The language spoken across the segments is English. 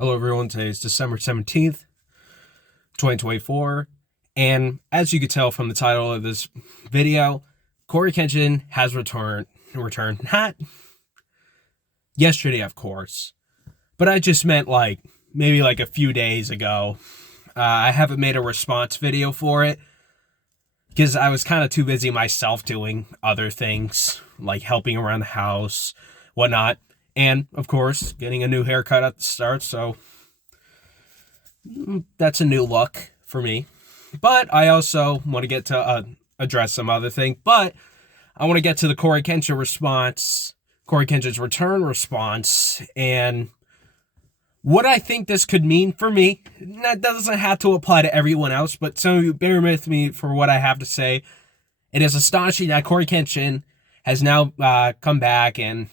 Hello everyone, today is December 17th, 2024, and as you can tell from the title of this video, CoryxKenshion has returned, not yesterday of course, but I just meant maybe a few days ago. I haven't made a response video for it, because I was kind of too busy myself doing other things, like helping around the house, whatnot. And, of course, getting a new haircut at the start, so that's a new look for me. But I also want to get to address some other thing. But I want to get to the CoryxKenshion response, CoryxKenshion's return response, and what I think this could mean for me. That doesn't have to apply to everyone else, but some of you bear with me for what I have to say. It is astonishing that CoryxKenshion has now come back and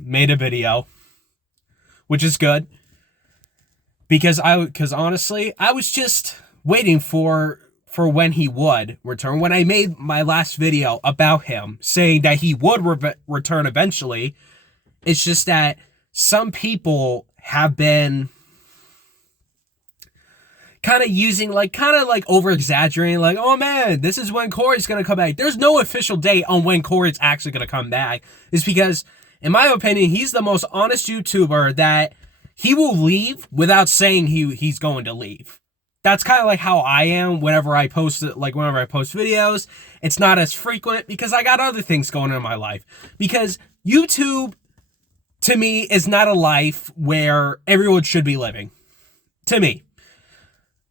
made a video, which is good, because honestly I was just waiting for when he would return. When I made my last video about him saying that he would return eventually, it's just that some people have been kind of using over exaggerating, oh man, this is when Cory's gonna come back. There's no official date on when Cory's actually gonna come back. It's because, in my opinion, he's the most honest YouTuber that he will leave without saying he's going to leave. That's kind of like how I am whenever I post videos. It's not as frequent because I got other things going on in my life. Because YouTube, to me, is not a life where everyone should be living. To me.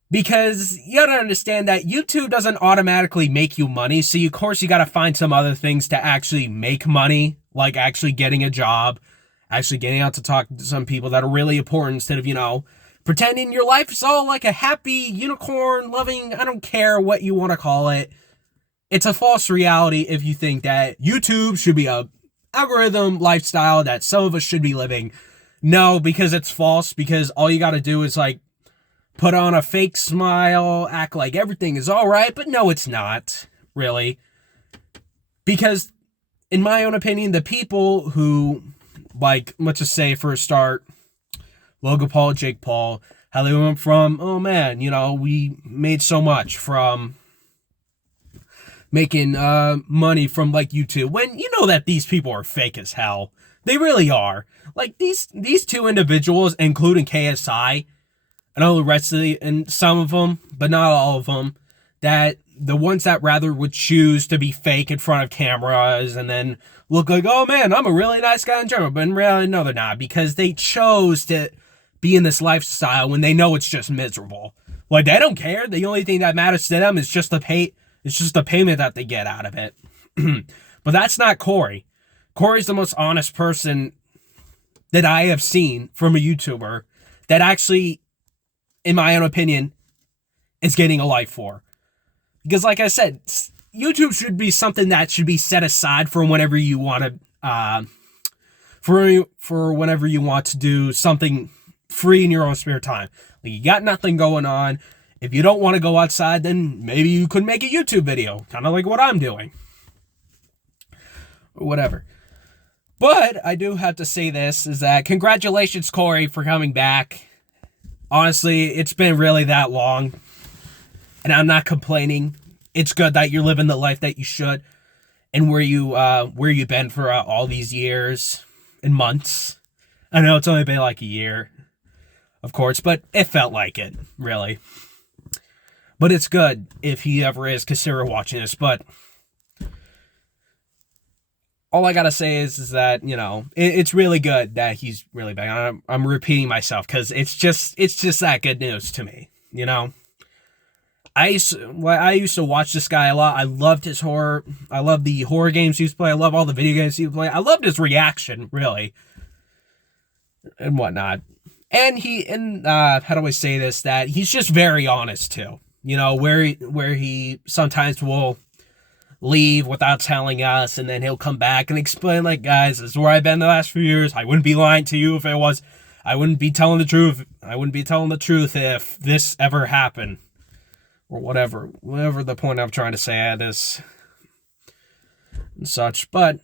Because you gotta understand that YouTube doesn't automatically make you money, so of course you gotta find some other things to actually make money, like actually getting a job, actually getting out to talk to some people that are really important, instead of, pretending your life is all like a happy, unicorn, loving, I don't care what you want to call it. It's a false reality if you think that YouTube should be a algorithm lifestyle that some of us should be living. No, because it's false, because all you gotta do is put on a fake smile, act like everything is alright, but no, it's not, really. Because, in my own opinion, the people who, let's just say for a start, Logan Paul, Jake Paul, how they went from, oh man, we made so much from making money from YouTube, when you know that these people are fake as hell. They really are. These two individuals, including KSI, I know the rest of and some of them, but not all of them, that the ones that rather would choose to be fake in front of cameras and then look like, oh man, I'm a really nice guy in general, but in reality, no, they're not, because they chose to be in this lifestyle when they know it's just miserable. They don't care. The only thing that matters to them is just the payment that they get out of it. But that's not Cory. Cory's the most honest person that I have seen from a YouTuber that actually, in my own opinion, is getting a life for. Because like I said, YouTube should be something that should be set aside for whenever you want to, for whenever you want to do something free in your own spare time. You got nothing going on. If you don't want to go outside, then maybe you could make a YouTube video, kind of like what I'm doing. Or whatever. But I do have to say this, is that congratulations, Cory, for coming back. Honestly, it's been really that long, and I'm not complaining. It's good that you're living the life that you should, and where you've been for all these years and months. I know it's only been a year, of course, but it felt like it, really. But it's good if he ever is consider watching this. But all I gotta say is that, it's really good that he's really back. I'm repeating myself because it's just that good news to me. I used to watch this guy a lot. I loved his horror. I love the horror games he used to play. I love all the video games he would play. I loved his reaction, really, and whatnot. And how do I say this? That he's just very honest too. Where he sometimes will leave without telling us, and then he'll come back and explain, guys, this is where I've been the last few years. I wouldn't be lying to you if it was. I wouldn't be telling the truth. I wouldn't be telling the truth if this ever happened. Or whatever the point I'm trying to say at is and such. But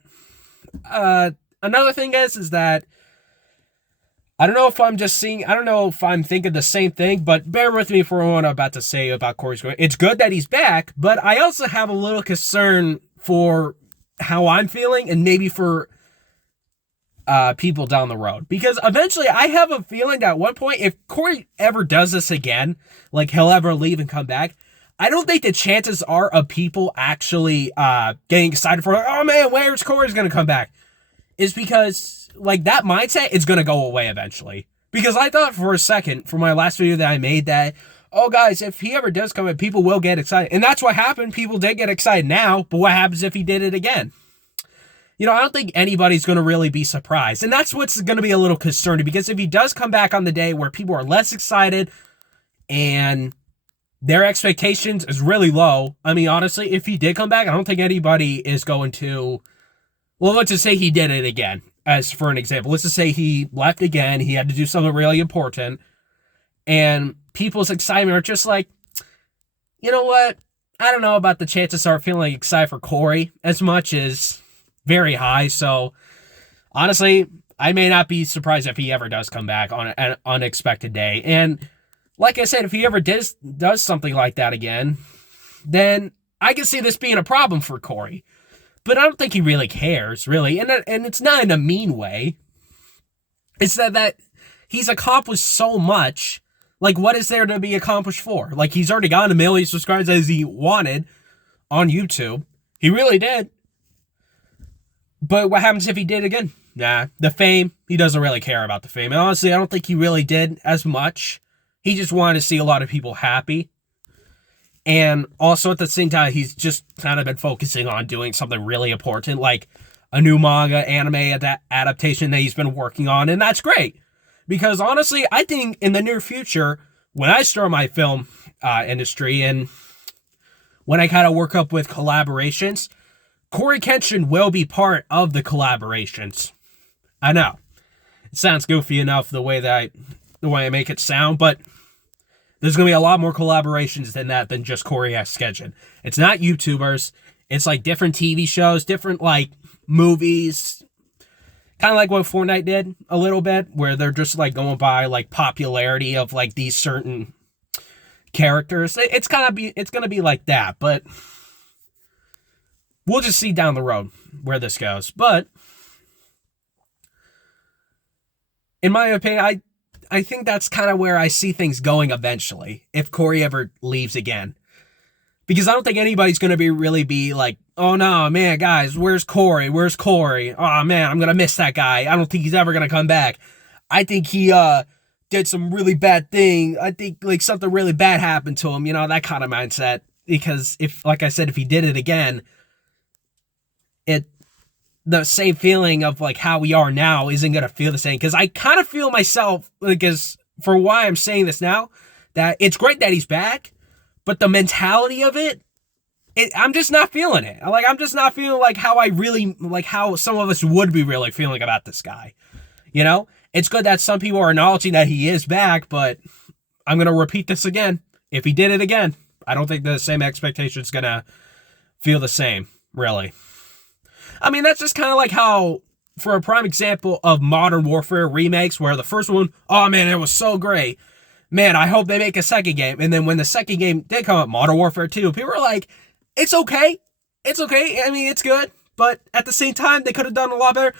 another thing is that I don't know if I'm just seeing, I don't know if I'm thinking the same thing, but bear with me for what I'm about to say about Corey's going. It's good that he's back, but I also have a little concern for how I'm feeling and maybe for people down the road. Because eventually I have a feeling that at one point, if Cory ever does this again, like he'll ever leave and come back, I don't think the chances are of people actually getting excited for, oh man, where's Cory's going to come back? Is because like that mindset is going to go away eventually. Because I thought for a second from my last video that I made that, oh guys, if he ever does come in, people will get excited. And that's what happened. People did get excited now, but what happens if he did it again? You know, I don't think anybody's going to really be surprised. And that's what's going to be a little concerning, because if he does come back on the day where people are less excited and their expectations is really low, I mean, honestly, if he did come back, I don't think anybody is going to, well, let's just say he did it again. As for an example, let's just say he left again, he had to do something really important, and people's excitement are just like, you know what? I don't know about the chances start feeling excited for Cory as much as very high. So honestly, I may not be surprised if he ever does come back on an unexpected day. And like I said, if he ever does something like that again, then I can see this being a problem for Cory. But I don't think he really cares, really. And it's not in a mean way. It's that he's accomplished so much. Like, what is there to be accomplished for? Like, he's already gotten 1 million subscribers as he wanted on YouTube. He really did. But what happens if he did again? Nah, the fame, he doesn't really care about the fame. And honestly, I don't think he really did as much. He just wanted to see a lot of people happy. And also at the same time, he's just kind of been focusing on doing something really important, like a new manga anime adaptation that he's been working on. And that's great. Because honestly, I think in the near future, when I start my film industry and when I kind of work up with collaborations, CoryxKenshion will be part of the collaborations. I know. It sounds goofy enough the way I make it sound, but there's going to be a lot more collaborations than just CoryxKenshion. It's not YouTubers. It's like different TV shows, different like movies. Kind of like what Fortnite did a little bit, where they're just like going by like popularity of like these certain characters. It's going to be like that, but we'll just see down the road where this goes. But in my opinion, I think that's kind of where I see things going eventually, if Cory ever leaves again. Because I don't think anybody's going to really be like, oh no, man, guys, where's Cory? Where's Cory? Oh man, I'm going to miss that guy. I don't think he's ever going to come back. I think he did some really bad thing. I think like something really bad happened to him, you know, that kind of mindset. Because if, like I said, if he did it again, the same feeling of like how we are now isn't going to feel the same. Because I kind of feel myself, because for why I'm saying this now, that it's great that he's back, but the mentality of it, I'm just not feeling it. Like, I'm just not feeling like how some of us would be really feeling about this guy. You know, it's good that some people are acknowledging that he is back, but I'm going to repeat this again. If he did it again, I don't think the same expectation is going to feel the same, really. I mean, that's just kind of like how, for a prime example of Modern Warfare remakes, where the first one, oh man, it was so great. Man, I hope they make a second game. And then when the second game did come out, Modern Warfare 2, people were like, it's okay. It's okay. I mean, it's good. But at the same time, they could have done a lot better.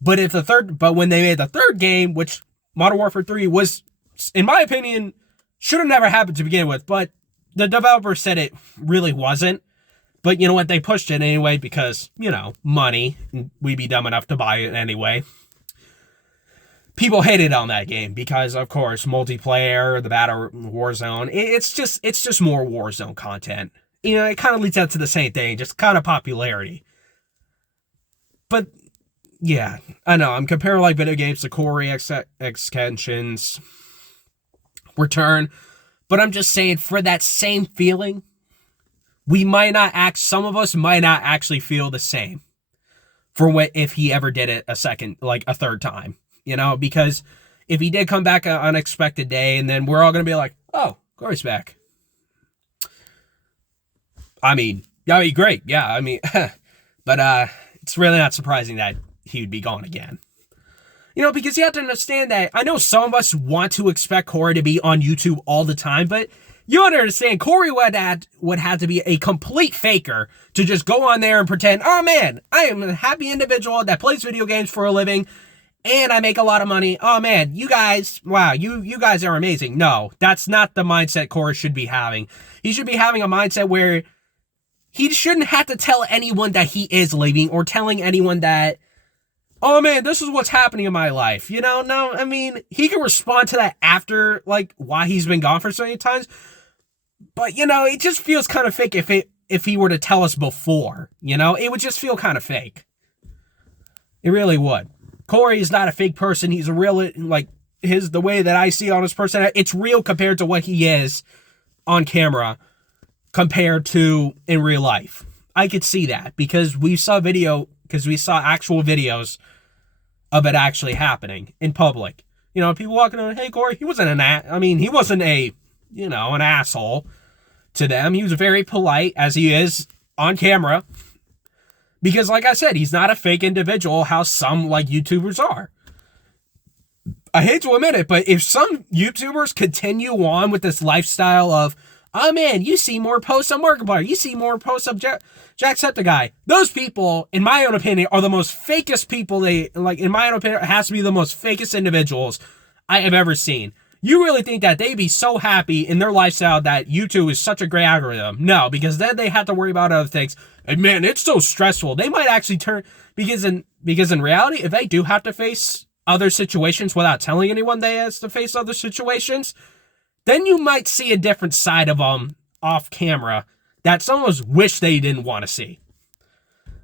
But when they made the third game, which Modern Warfare 3 was, in my opinion, should have never happened to begin with. But the developer said it really wasn't. But you know what? They pushed it anyway because, you know, money. We'd be dumb enough to buy it anyway. People hated on that game because, of course, multiplayer, the battle Warzone. It's just more Warzone content. You know, it kind of leads out to the same thing, just kind of popularity. But yeah, I know I'm comparing like video games to CoryxKenshion's return, but I'm just saying for that same feeling. Some of us might not actually feel the same if he ever did it a third time, you know, because if he did come back an unexpected day and then we're all going to be like, oh, Cory's back. I mean, that'd be great. Yeah. I mean, but, it's really not surprising that he would be gone again. Because you have to understand that I know some of us want to expect Cory to be on YouTube all the time, but you understand Cory would have to be a complete faker to just go on there and pretend, oh man, I am a happy individual that plays video games for a living and I make a lot of money. Oh man, you guys, wow, you guys are amazing. No, that's not the mindset Cory should be having. He should be having a mindset where he shouldn't have to tell anyone that he is leaving or telling anyone that, oh man, this is what's happening in my life. No, I mean, he can respond to that after, like, why he's been gone for so many times. But, it just feels kind of fake if he were to tell us before, it would just feel kind of fake. It really would. Cory is not a fake person. He's a real, like, the way that I see on his personality, it's real compared to what he is on camera compared to in real life. I could see that because we saw actual videos of it actually happening in public. People walking around, hey, Cory, he wasn't he wasn't an asshole to them. He was very polite as he is on camera. Because like I said, he's not a fake individual, how some like YouTubers are. I hate to admit it, but if some YouTubers continue on with this lifestyle of, oh man, you see more posts on Markiplier, you see more posts of Jacksepticeye. Those people, in my own opinion, are the most fakest people. In my own opinion, it has to be the most fakest individuals I have ever seen. You really think that they'd be so happy in their lifestyle that YouTube is such a great algorithm? No, because then they have to worry about other things. And man, it's so stressful. They might actually turn, because in reality, if they do have to face other situations without telling anyone they have to face other situations, then you might see a different side of them off camera that some of us wish they didn't want to see.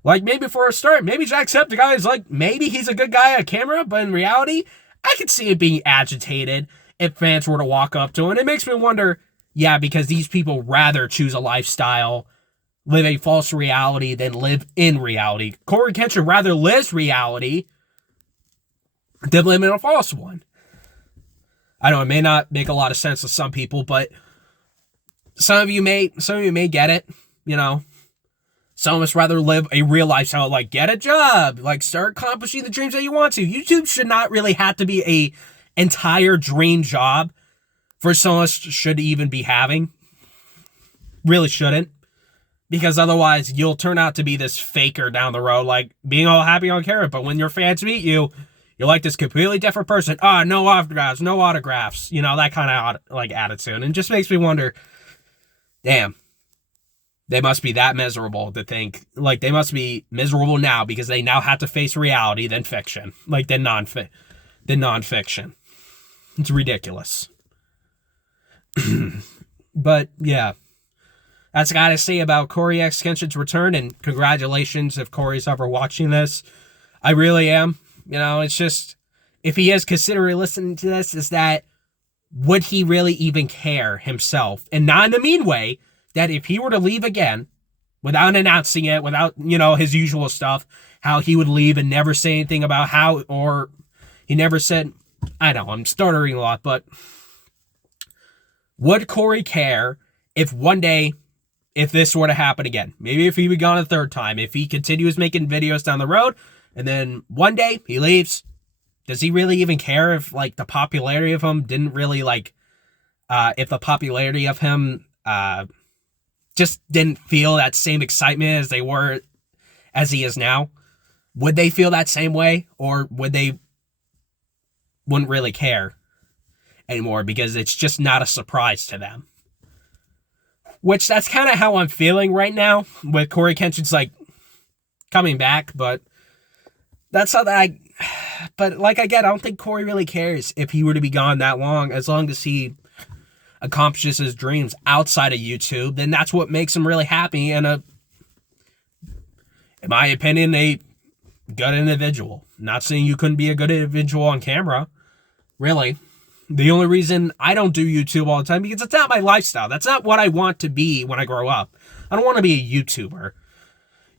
Like maybe for a start, maybe Jacksepticeye is like, maybe he's a good guy on camera, but in reality, I could see it being agitated if fans were to walk up to him. And it makes me wonder, yeah, because these people rather choose a lifestyle, live a false reality than live in reality. CoryxKenshion rather lives reality than live in a false one. I know it may not make a lot of sense to some people, but some of you may get it, Some of us rather live a real lifestyle, like get a job, like start accomplishing the dreams that you want to. YouTube should not really have to be a entire dream job for some of us should even be having. Really shouldn't. Because otherwise you'll turn out to be this faker down the road, like being all happy on camera, but when your fans meet you, you're like this completely different person. No autographs, that kind of like attitude. And it just makes me wonder, damn, they must be that miserable to think, like they must be miserable now because they now have to face reality than fiction, like than non-fiction. It's ridiculous. But yeah, that's what I gotta say about CoryxKenshion's return, and congratulations if Cory's ever watching this. I really am. It's just, if he is considering listening to this, is that, would he really even care himself? And not in a mean way, that if he were to leave again, without announcing it, without, his usual stuff, how he would leave and never say anything about how, or he never said, I know, I'm stuttering a lot, but would Cory care if one day, if this were to happen again? Maybe if he be gone a third time, if he continues making videos down the road, and then one day he leaves, does he really even care if, like, the popularity of him didn't really, like, if the popularity of him, just didn't feel that same excitement as he is now? Would they feel that same way? Or wouldn't really care anymore because it's just not a surprise to them? Which, that's kind of how I'm feeling right now with CoryxKenshion's, like, coming back, but that's how but like again, I don't think Cory really cares if he were to be gone that long, as long as he accomplishes his dreams outside of YouTube, then that's what makes him really happy and in my opinion, a good individual. Not saying you couldn't be a good individual on camera, really. The only reason I don't do YouTube all the time, because it's not my lifestyle. That's not what I want to be when I grow up. I don't want to be a YouTuber.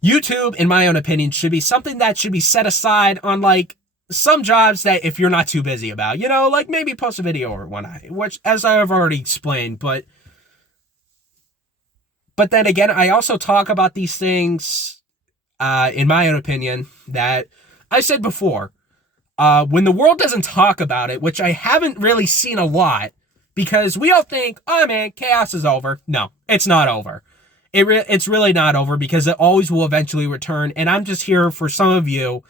YouTube, in my own opinion, should be something that should be set aside on, like, some jobs that if you're not too busy about, like maybe post a video or whatnot, which, as I've already explained, but then again, I also talk about these things, in my own opinion, that I said before, When the world doesn't talk about it, which I haven't really seen a lot, because we all think, oh man, chaos is over. No, it's not over. It's really not over, because it always will eventually return. And I'm just here for some of you.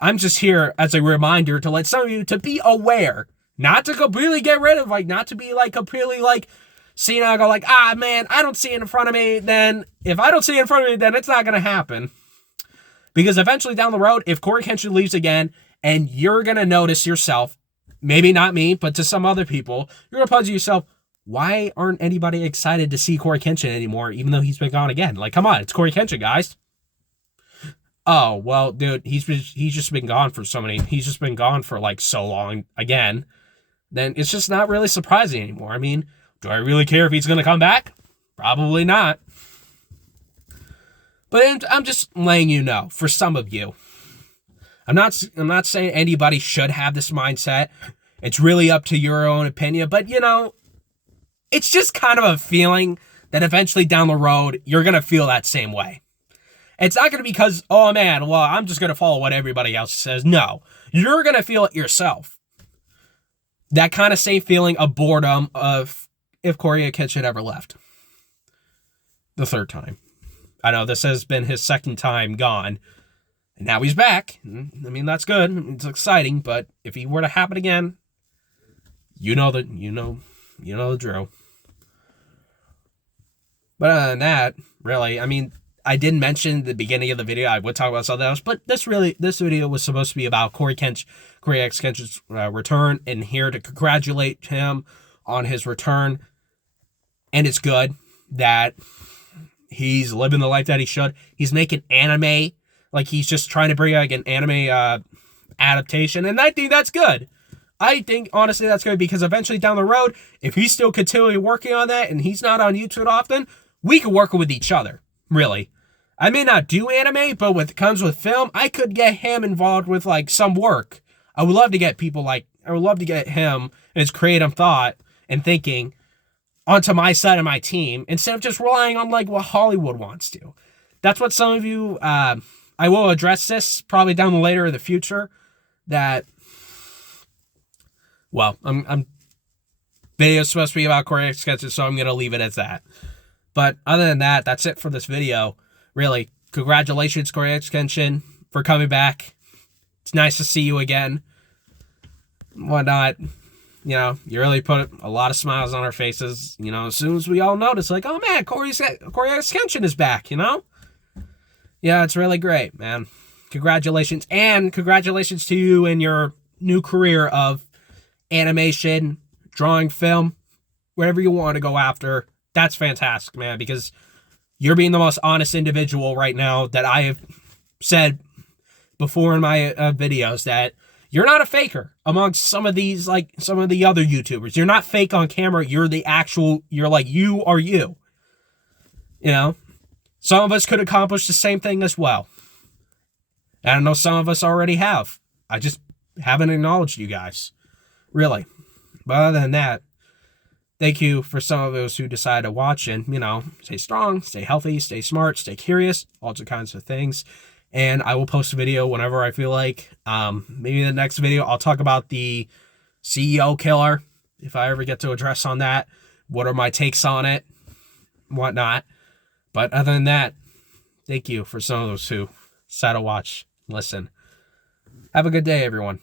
I'm just here as a reminder to let some of you to be aware, not to completely get rid of, like, not to be like completely like, see now go like, ah man, I don't see it in front of me. Then if I don't see it in front of me, then it's not going to happen. Because eventually down the road, if CoryxKenshion leaves again, and you're going to notice yourself, maybe not me, but to some other people, you're going to puzzle yourself, why aren't anybody excited to see CoryxKenshion anymore, even though he's been gone again? Like, come on, it's CoryxKenshion, guys. Oh, well, dude, he's just been gone for he's just been gone for like so long again. Then it's just not really surprising anymore. I mean, do I really care if he's going to come back? Probably not. But I'm just letting you know, for some of you. I'm not saying anybody should have this mindset. It's really up to your own opinion. But, you know, it's just kind of a feeling that eventually down the road, you're going to feel that same way. It's not going to be because, oh man, well, I'm just going to follow what everybody else says. No, you're going to feel it yourself. That kind of same feeling of boredom of if CoryxKenshion ever left. The third time. I know this has been his second time gone. And now he's back. I mean, that's good. It's exciting. But if he were to happen again, you know the drill. But other than that, really, I mean, I did mention at the beginning of the video I would talk about something else, but this video was supposed to be about CoryxKenshion's return, and here to congratulate him on his return. And it's good that he's living the life that he should. He's making anime, like he's just trying to bring like an anime adaptation, and I think that's good. I think, honestly, that's good, because eventually down the road, if he's still continually working on that and he's not on YouTube often, we can work with each other. Really. I may not do anime, but when it comes with film, I could get him involved with, like, some work. I would love to get him and his creative thought and thinking onto my side of my team, instead of just relying on, like, what Hollywood wants to. That's what some of you, I will address this probably down later in the future, that, well, video's supposed to be about CoryxKenshion, so I'm going to leave it as that. But other than that, that's it for this video. Really, congratulations, CoryxKenshion, for coming back. It's nice to see you again. Whatnot. You know, you really put a lot of smiles on our faces. You know, as soon as we all notice, like, oh man, CoryxKenshion is back, you know? Yeah, it's really great, man. Congratulations. And congratulations to you in your new career of animation, drawing, film, whatever you want to go after. That's fantastic, man, because you're being the most honest individual right now that I have said before in my videos, that you're not a faker amongst some of these, like, some of the other YouTubers. You're not fake on camera. You're the actual, you're like, you are you. You know? Some of us could accomplish the same thing as well. And I know some of us already have. I just haven't acknowledged you guys. Really. But other than that, thank you for some of those who decide to watch, and, you know, stay strong, stay healthy, stay smart, stay curious, all kinds of things. And I will post a video whenever I feel like. Maybe in the next video, I'll talk about the CEO killer, if I ever get to address on that. What are my takes on it? Whatnot. But other than that, thank you for some of those who decided to watch, listen. Have a good day, everyone.